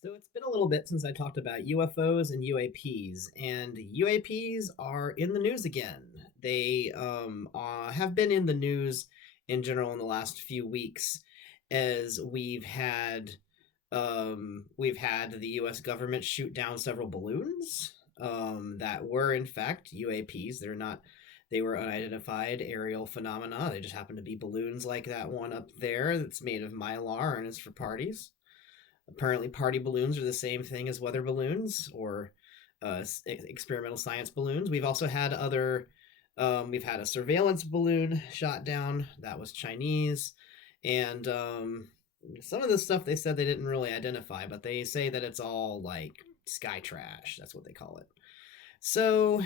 So it's been a little bit since I talked about UFOs and UAPs, and UAPs are in the news again. They have been in the news in general in the last few weeks, as we've had the U.S. government shoot down several balloons that were in fact UAPs. They were unidentified aerial phenomena. They just happen to be balloons like that one up there that's made of mylar and is for parties. Apparently, party balloons are the same thing as weather balloons or experimental science balloons. We've also had other. We've had a surveillance balloon shot down that was Chinese, and some of the stuff they said they didn't really identify, but they say that it's all like sky trash. That's what they call it. So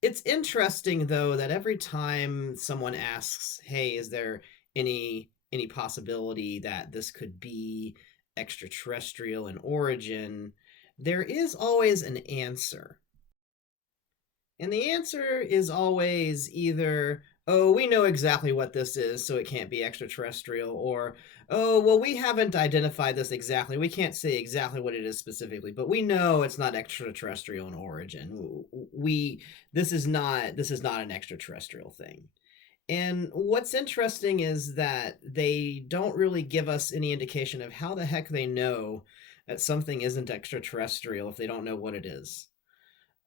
it's interesting though that every time someone asks, "Hey, is there any possibility that this could be extraterrestrial in origin?" there is always an answer. And the answer is always either, "Oh, we know exactly what this is, so it can't be extraterrestrial," or, "Oh, well, we haven't identified this exactly. We can't say exactly what it is specifically, but we know it's not extraterrestrial in origin. We this is not an extraterrestrial thing." And what's interesting is that they don't really give us any indication of how the heck they know that something isn't extraterrestrial if they don't know what it is.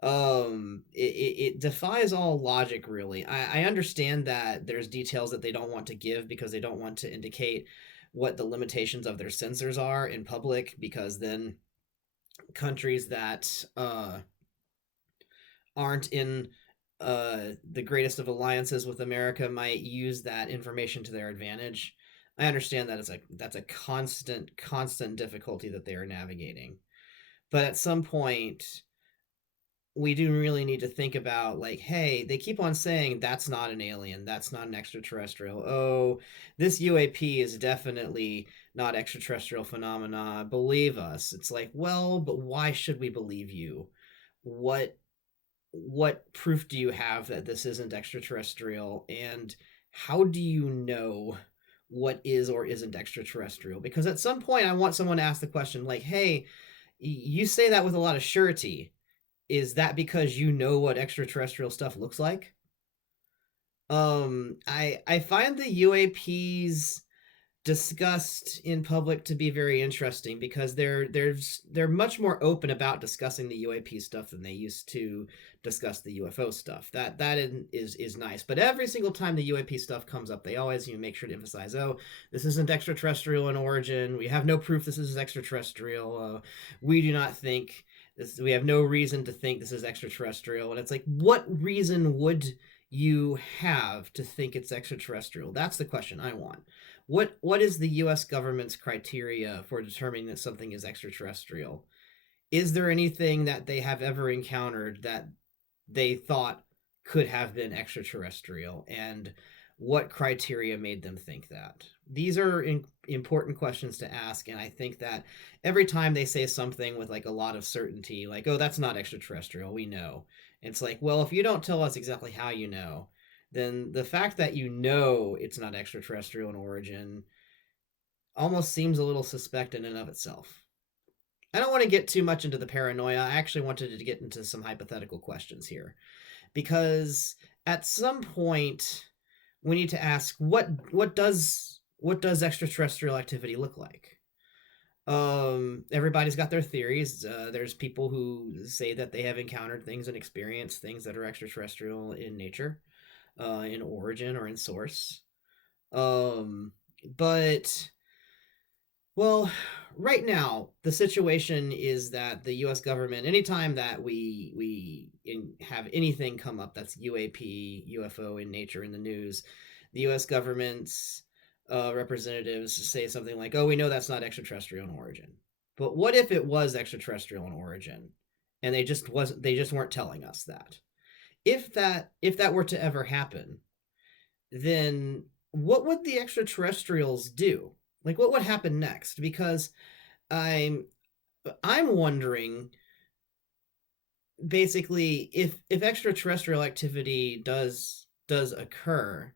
It defies all logic, really. I understand that there's details that they don't want to give because they don't want to indicate what the limitations of their sensors are in public, because then countries that aren't in the greatest of alliances with America might use that information to their advantage. I understand that that's a constant difficulty that they are navigating. But at some point, we do really need to think about, like, hey, they keep on saying that's not an alien, that's not an extraterrestrial. Oh, this UAP is definitely not extraterrestrial phenomena. Believe us. It's like, well, but why should we believe you? What what proof do you have that this isn't extraterrestrial, and how do you know what is or isn't extraterrestrial? Because at some point I want someone to ask the question, like, hey, you say that with a lot of surety. Is that because you know what extraterrestrial stuff looks like? I find the UAPs discussed in public to be very interesting because they're much more open about discussing the UAP stuff than they used to discuss the UFO stuff. That is nice. But every single time the UAP stuff comes up, they always make sure to emphasize, "Oh, this isn't extraterrestrial in origin. We have no proof this is extraterrestrial. We do not think this. We have no reason to think this is extraterrestrial." And it's like, what reason would you have to think it's extraterrestrial? That's the question I want. What is the US government's criteria for determining that something is extraterrestrial? Is there anything that they have ever encountered that they thought could have been extraterrestrial, and what criteria made them think that? These are important questions to ask, and I think that every time they say something with like a lot of certainty, like, "Oh, that's not extraterrestrial, we know," it's like, well, if you don't tell us exactly how you know, then the fact that you know it's not extraterrestrial in origin almost seems a little suspect in and of itself. I don't want to get too much into the paranoia. I actually wanted to get into some hypothetical questions here, because at some point we need to ask, what does extraterrestrial activity look like? Everybody's got their theories. There's people who say that they have encountered things and experienced things that are extraterrestrial in nature, in origin or in source. Um, but well, right now the situation is that the U.S. government, anytime that we have anything come up that's UAP, UFO in nature in the news, the U.S. government's representatives say something like, "Oh, we know that's not extraterrestrial in origin." But what if it was extraterrestrial in origin, and they just weren't telling us that? If that were to ever happen, then what would the extraterrestrials do? Like, what would happen next? Because I'm I'm wondering, basically, if extraterrestrial activity does occur,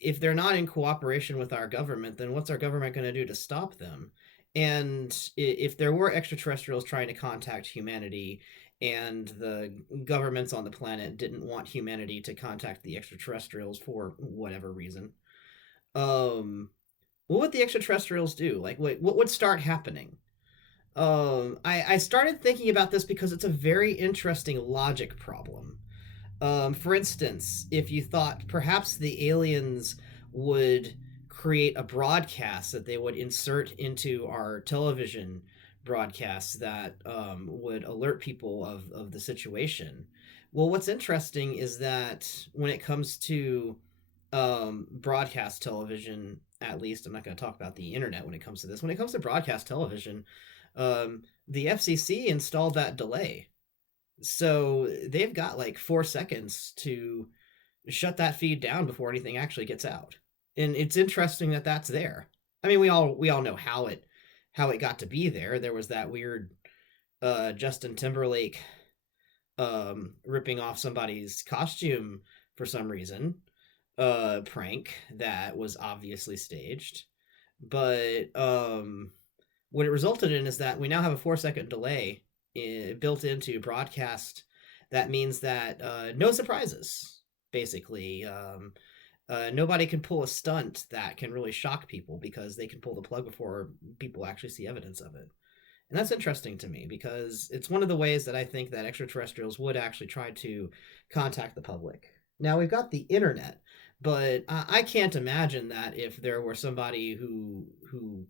if they're not in cooperation with our government, then what's our government going to do to stop them? And if there were extraterrestrials trying to contact humanity, and the governments on the planet didn't want humanity to contact the extraterrestrials for whatever reason, um, what would the extraterrestrials do? Like, what would start happening? I started thinking about this because it's a very interesting logic problem. For instance, if you thought perhaps the aliens would create a broadcast that they would insert into our television broadcasts that would alert people of the situation. Well, what's interesting is that when it comes to broadcast television, at least, I'm not going to talk about the internet when it comes to this. When it comes to broadcast television, the FCC installed that delay, so they've got like 4 seconds to shut that feed down before anything actually gets out. And it's interesting that that's there. I mean, we all know how it got to be there. There was that weird Justin Timberlake ripping off somebody's costume for some reason, prank that was obviously staged. But what it resulted in is that we now have a 4 second delay built into broadcast. That means that no surprises, basically. Nobody can pull a stunt that can really shock people because they can pull the plug before people actually see evidence of it. And that's interesting to me because it's one of the ways that I think that extraterrestrials would actually try to contact the public. Now, we've got the internet, but I can't imagine that if there were somebody who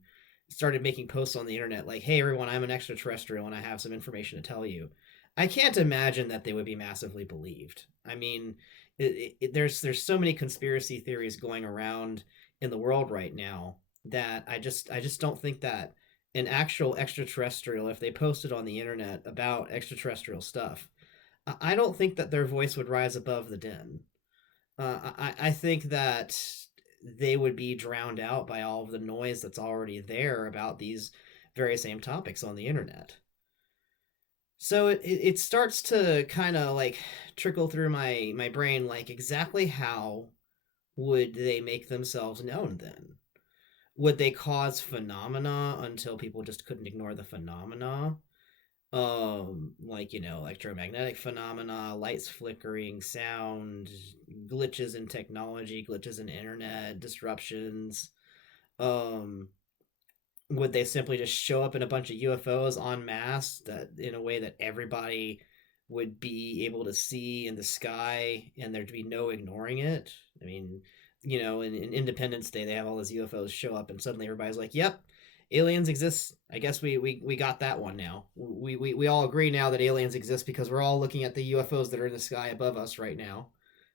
started making posts on the internet like, "Hey everyone, I'm an extraterrestrial and I have some information to tell you." I can't imagine that they would be massively believed. I mean, there's so many conspiracy theories going around in the world right now that I just don't think that an actual extraterrestrial, if they posted on the internet about extraterrestrial stuff, I don't think that their voice would rise above the din. I think that they would be drowned out by all of the noise that's already there about these very same topics on the internet. So it starts to kind of like trickle through my brain, like exactly how would they make themselves known then? Would they cause phenomena until people just couldn't ignore the phenomena? Like, electromagnetic phenomena, lights flickering, sound, glitches in technology, glitches in internet, disruptions. Um, would they simply just show up in a bunch of UFOs en masse that in a way that everybody would be able to see in the sky and there'd be no ignoring it? I mean, in Independence Day, they have all those UFOs show up, and suddenly everybody's like, "Yep, aliens exist. I guess we got that one now. We all agree now that aliens exist because we're all looking at the UFOs that are in the sky above us right now."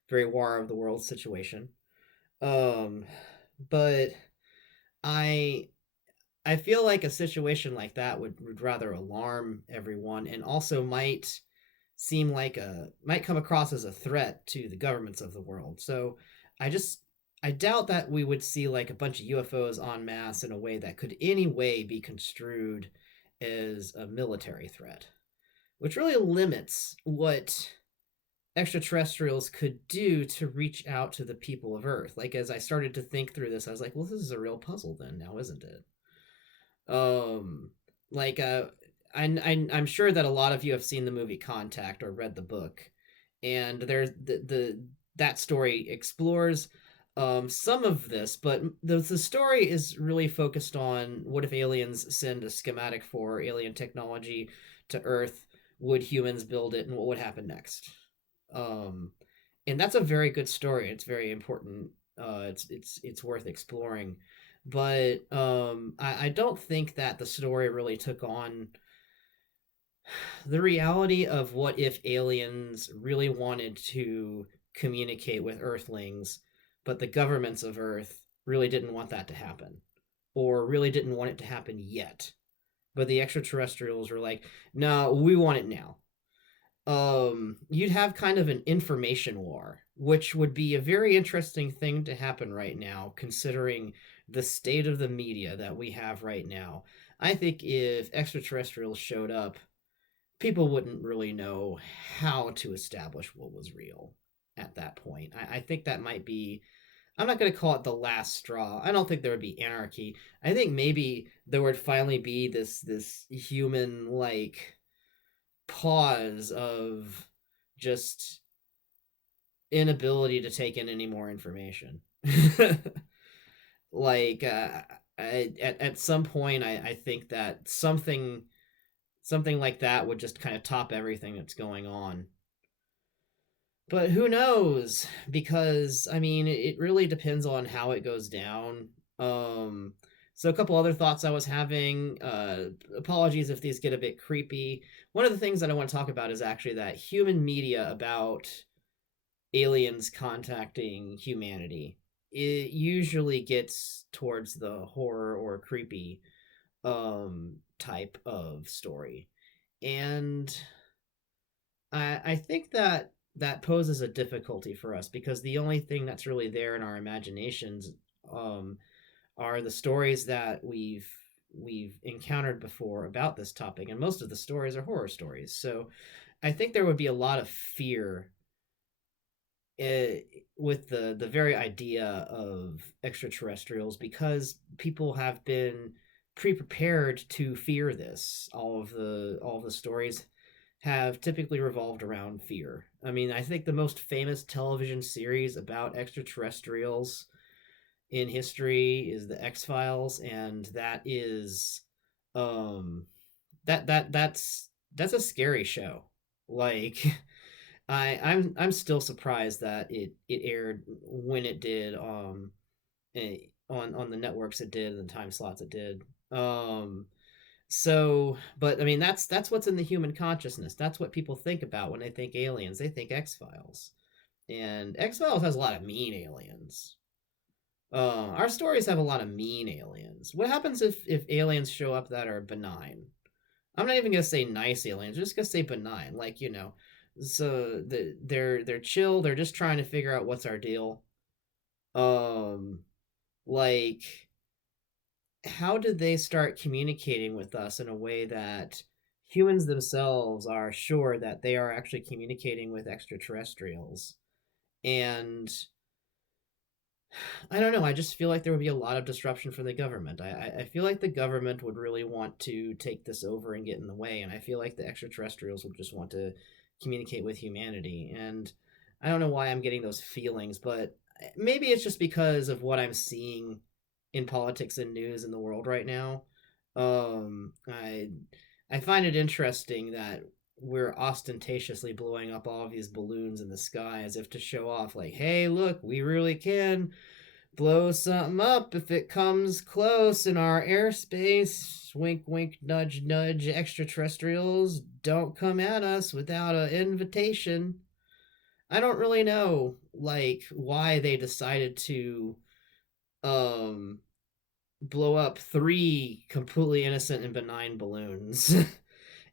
Very War of the Worlds situation. Um, but I I feel like a situation like that would rather alarm everyone and also might come across as a threat to the governments of the world. So I just I doubt that we would see like a bunch of UFOs en masse in a way that could any way be construed as a military threat, which really limits what extraterrestrials could do to reach out to the people of Earth. Like as I started to think through this, I was like, well, this is a real puzzle then now, isn't it? Um, like I'm sure that a lot of you have seen the movie Contact or read the book, and there's that story explores some of this, but the story is really focused on what if aliens send a schematic for alien technology to Earth? Would humans build it, and what would happen next? Um, and that's a very good story. It's very important. It's worth exploring, but I don't think that the story really took on the reality of what if aliens really wanted to communicate with Earthlings, but the governments of Earth really didn't want that to happen, or really didn't want it to happen yet. But the extraterrestrials were like, "No, we want it now." You'd have kind of an information war, which would be a very interesting thing to happen right now, considering the state of the media that we have right now. I think if extraterrestrials showed up, people wouldn't really know how to establish what was real at that point. I think that might be I'm not going to call it the last straw. I don't think there would be anarchy. I think maybe there would finally be this human like pause of just inability to take in any more information. like at some point, I think that something like that would just kind of top everything that's going on. But who knows? Because I mean, it really depends on how it goes down. Um, so a couple other thoughts I was having. Apologies if these get a bit creepy. One of the things that I want to talk about is actually that human media about aliens contacting humanity. It usually gets towards the horror or creepy type of story, and I think that that poses a difficulty for us because the only thing that's really there in our imaginations um, are the stories that we've encountered before about this topic, and most of the stories are horror stories. So I think there would be a lot of fear uh, with the very idea of extraterrestrials because people have been pre-prepared to fear this. All of the stories have typically revolved around fear. I mean, I think the most famous television series about extraterrestrials in history is the X-Files, and that is um that's a scary show. Like I'm still surprised that it aired when it did on the networks it did and the time slots it did. So, but I mean, that's what's in the human consciousness. That's what people think about when they think aliens. They think X Files, and X Files has a lot of mean aliens. Our stories have a lot of mean aliens. What happens if aliens show up that are benign? I'm not even gonna say nice aliens. I'm just gonna say benign. Like so they're chill. They're just trying to figure out what's our deal. Um, like how did they start communicating with us in a way that humans themselves are sure that they are actually communicating with extraterrestrials? And I don't know. I just feel like there would be a lot of disruption from the government. I feel like the government would really want to take this over and get in the way. And I feel like the extraterrestrials would just want to communicate with humanity. And I don't know why I'm getting those feelings, but maybe it's just because of what I'm seeing in politics and news in the world right now. I find it interesting that we're ostentatiously blowing up all of these balloons in the sky as if to show off, like, hey, look, we really can blow something up if it comes close in our airspace. Wink, wink, nudge, nudge. Extraterrestrials, don't come at us without an invitation. I don't really know, like, why they decided to um blow up three completely innocent and benign balloons.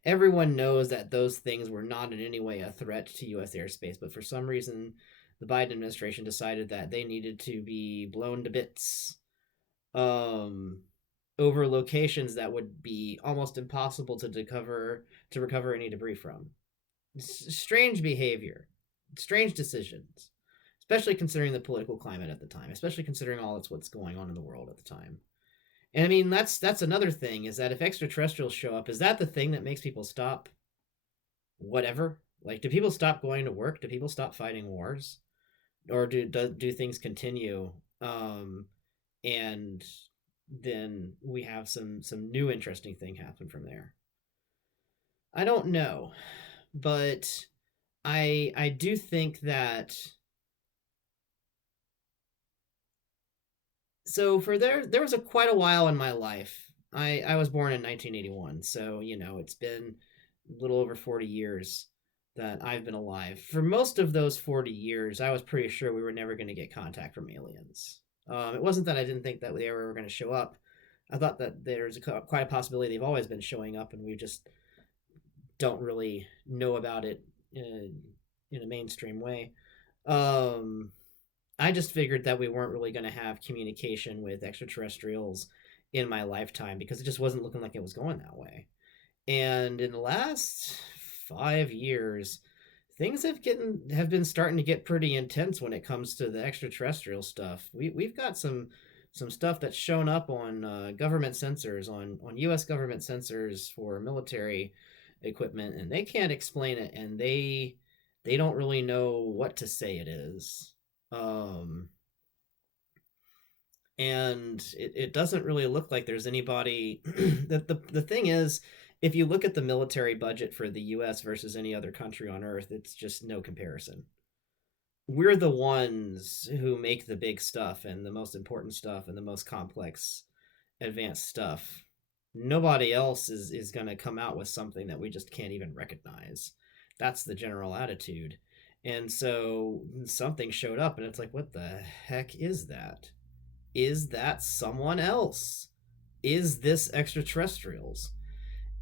Everyone knows that those things were not in any way a threat to U.S. airspace, but for some reason, the Biden administration decided that they needed to be blown to bits um, over locations that would be almost impossible to recover any debris from. Strange behavior, strange decisions, especially considering the political climate at the time, especially considering all that's what's going on in the world at the time. And I mean, that's another thing is that if extraterrestrials show up, is that the thing that makes people stop whatever? Like, do people stop going to work? Do people stop fighting wars, or do things continue? Um, and then we have some new interesting thing happen from there. I don't know, but I do think that so for there was a quite a while in my life. I was born in 1981, so it's been a little over 40 years that I've been alive. For most of those 40 years, I was pretty sure we were never going to get contact from aliens. It wasn't that I didn't think that they were going to show up. I thought that there's quite a possibility they've always been showing up, and we just don't really know about it in a mainstream way. Um, I just figured that we weren't really going to have communication with extraterrestrials in my lifetime because it just wasn't looking like it was going that way. And in the last 5 years, things have been starting to get pretty intense when it comes to the extraterrestrial stuff. We've got some stuff that's shown up on government sensors on U.S. government sensors for military equipment, and they can't explain it, and they don't really know what to say it is. Um, and it doesn't really look like there's anybody. The thing is, if you look at the military budget for the U.S. versus any other country on Earth, it's just no comparison. We're the ones who make the big stuff and the most important stuff and the most complex advanced stuff. Nobody else is going to come out with something that we just can't even recognize. That's the general attitude. And so something showed up and it's like, what the heck is that? Is that someone else? Is this extraterrestrials?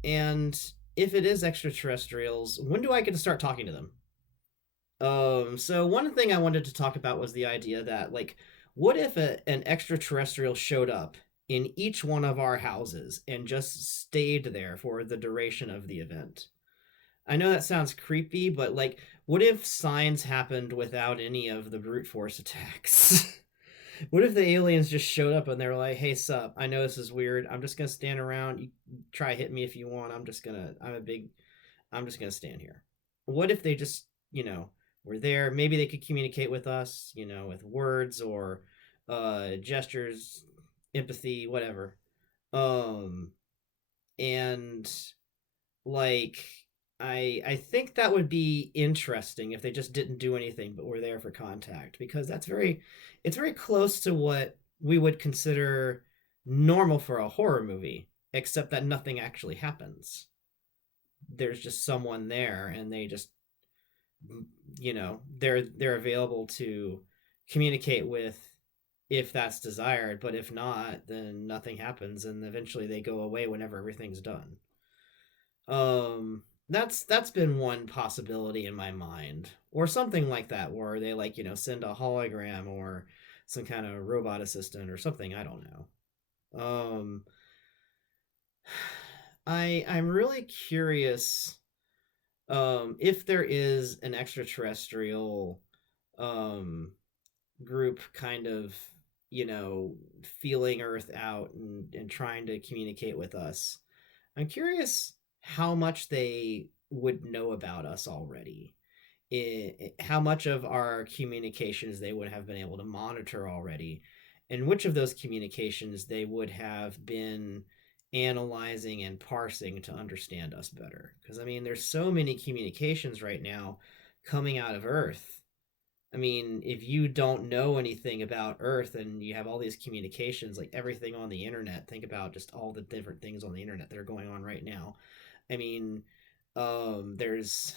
And if it is extraterrestrials, when do I get to start talking to them? So one thing I wanted to talk about was the idea that, like, what if an extraterrestrial showed up in each one of our houses and just stayed there for the duration of the event? I know that sounds creepy, but like, what if signs happened without any of the brute force attacks? What if the aliens just showed up and they were like, "Hey, sup? I know this is weird. I'm just gonna stand around. You try hit me if you want. I'm just gonna stand here." What if they just, were there? Maybe they could communicate with us, with words or gestures, empathy, whatever. Um, and like, I think that would be interesting if they just didn't do anything but were there for contact, because it's very close to what we would consider normal for a horror movie, except that nothing actually happens. There's just someone there and they just, they're available to communicate with if that's desired, but if not, then nothing happens and eventually they go away whenever everything's done. That's been one possibility in my mind, or something like that, where they, like, send a hologram or some kind of robot assistant or something. I don't know. I'm really curious if there is an extraterrestrial um group kind of, feeling Earth out and trying to communicate with us. I'm curious how much they would know about us already. How much of our communications they would have been able to monitor already, and which of those communications they would have been analyzing and parsing to understand us better. Because, I mean, there's so many communications right now coming out of Earth. I mean, if you don't know anything about Earth and you have all these communications, like everything on the internet, think about just all the different things on the internet that are going on right now. I mean, there's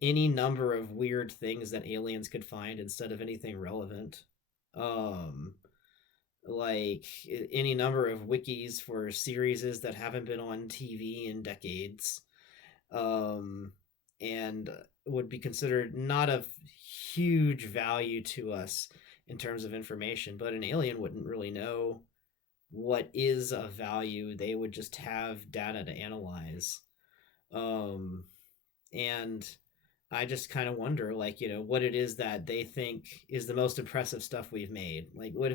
any number of weird things that aliens could find instead of anything relevant. Um, like any number of wikis for series that haven't been on TV in decades. Um, and would be considered not of huge value to us in terms of information, but an alien wouldn't really know what is of value. They would just have data to analyze. Um, and I just kind of wonder, like, what it is that they think is the most impressive stuff we've made. Like, what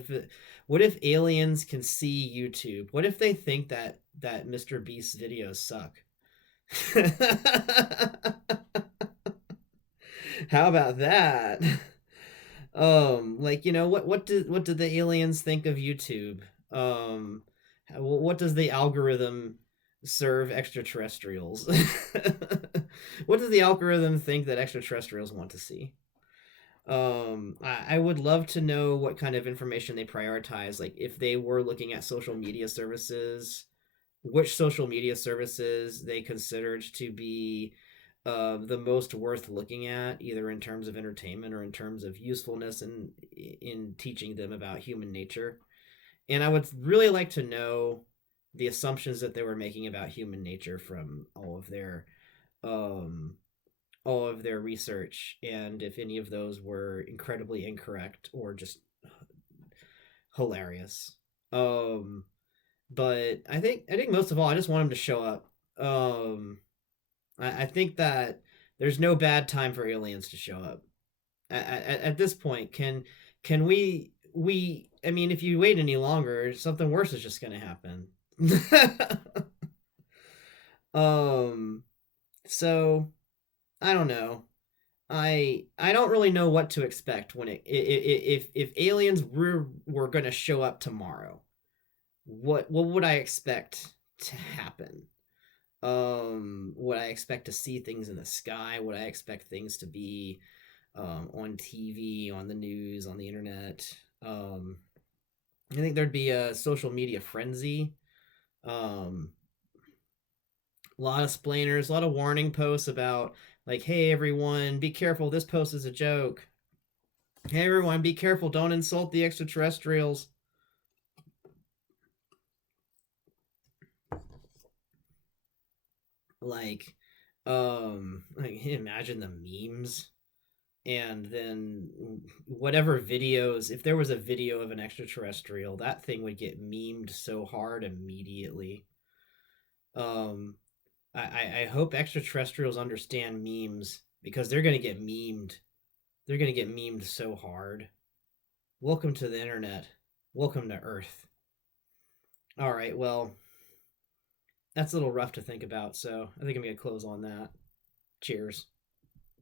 if aliens can see YouTube? What if they think that Mr. Beast's videos suck? How about that? Like, what did the aliens think of YouTube? Um, what does the algorithm serve extraterrestrials? What does the algorithm think that extraterrestrials want to see? I would love to know what kind of information they prioritize. Like, if they were looking at social media services, which social media services they considered to be the most worth looking at, either in terms of entertainment or in terms of usefulness and in teaching them about human nature. And I would really like to know the assumptions that they were making about human nature from um, all of their research, and if any of those were incredibly incorrect or just hilarious. Um, but I think most of all, I just want him to show up. I think that There's no bad time for aliens to show up. At this point, can we? I mean, if you wait any longer, something worse is just going to happen. um. So I don't know. I don't really know what to expect when if aliens were going to show up tomorrow. What would I expect to happen? Would I expect to see things in the sky? Would I expect things to be on TV, on the news, on the internet? Um, I think there'd be a social media frenzy. Um, a lot of splainers, a lot of warning posts about like, "Hey everyone, be careful. This post is a joke. Hey everyone, be careful. Don't insult the extraterrestrials." Like, like imagine the memes and then whatever videos, if there was a video of an extraterrestrial, that thing would get memed so hard immediately. um I hope extraterrestrials understand memes because they're gonna get memed. They're gonna get memed so hard. Welcome to the internet. Welcome to Earth. All right, well, that's a little rough to think about, so I think I'm gonna close on that. Cheers.